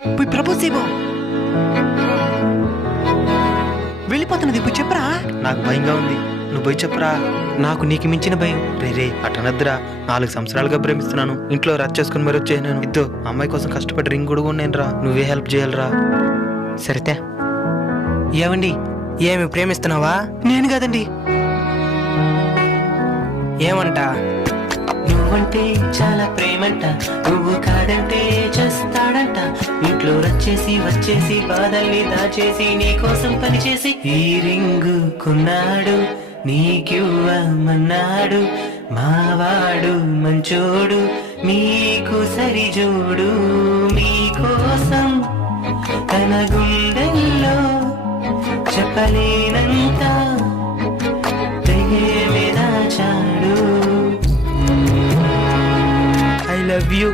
పోయి ప్రపోజ్ చేయబో. వెళ్ళిపోతున్నది పోయి చెప్పరా. నాకు భయంగా ఉంది, నువ్వు పోయి చెప్పరా. నాకు నీకు మించిన భయం. రే అటనద్దురా, 4 సంవత్సరాలుగా ప్రేమిస్తున్నాను. ఇంట్లో రచ్చ చేసుకుని మరి వచ్చే నేను ఇద్దో అమ్మాయి కోసం కష్టపడి రింగ్ కూడా నేను రా. నువ్వే హెల్ప్ చేయాలరా. సరితే ఏమండి, ఏమి ప్రేమిస్తున్నావా? నేను కాదండి. ఏమంట? నువ్వంటే చాలా ప్రేమంట, నువ్వు కాదంటే చేస్తాడంట. ఇంట్లో వచ్చేసి బాధల్ని దాచేసి నీ కోసం పనిచేసి ఈ రింగు కొన్నాడు, నీకివ్వమన్నాడు. మావాడు మంచోడు, మీకు సరిజోడు. మీకోసం తన గుండెల్లో చెప్పలేనంత ప్రేమే దాచాడు. I love you.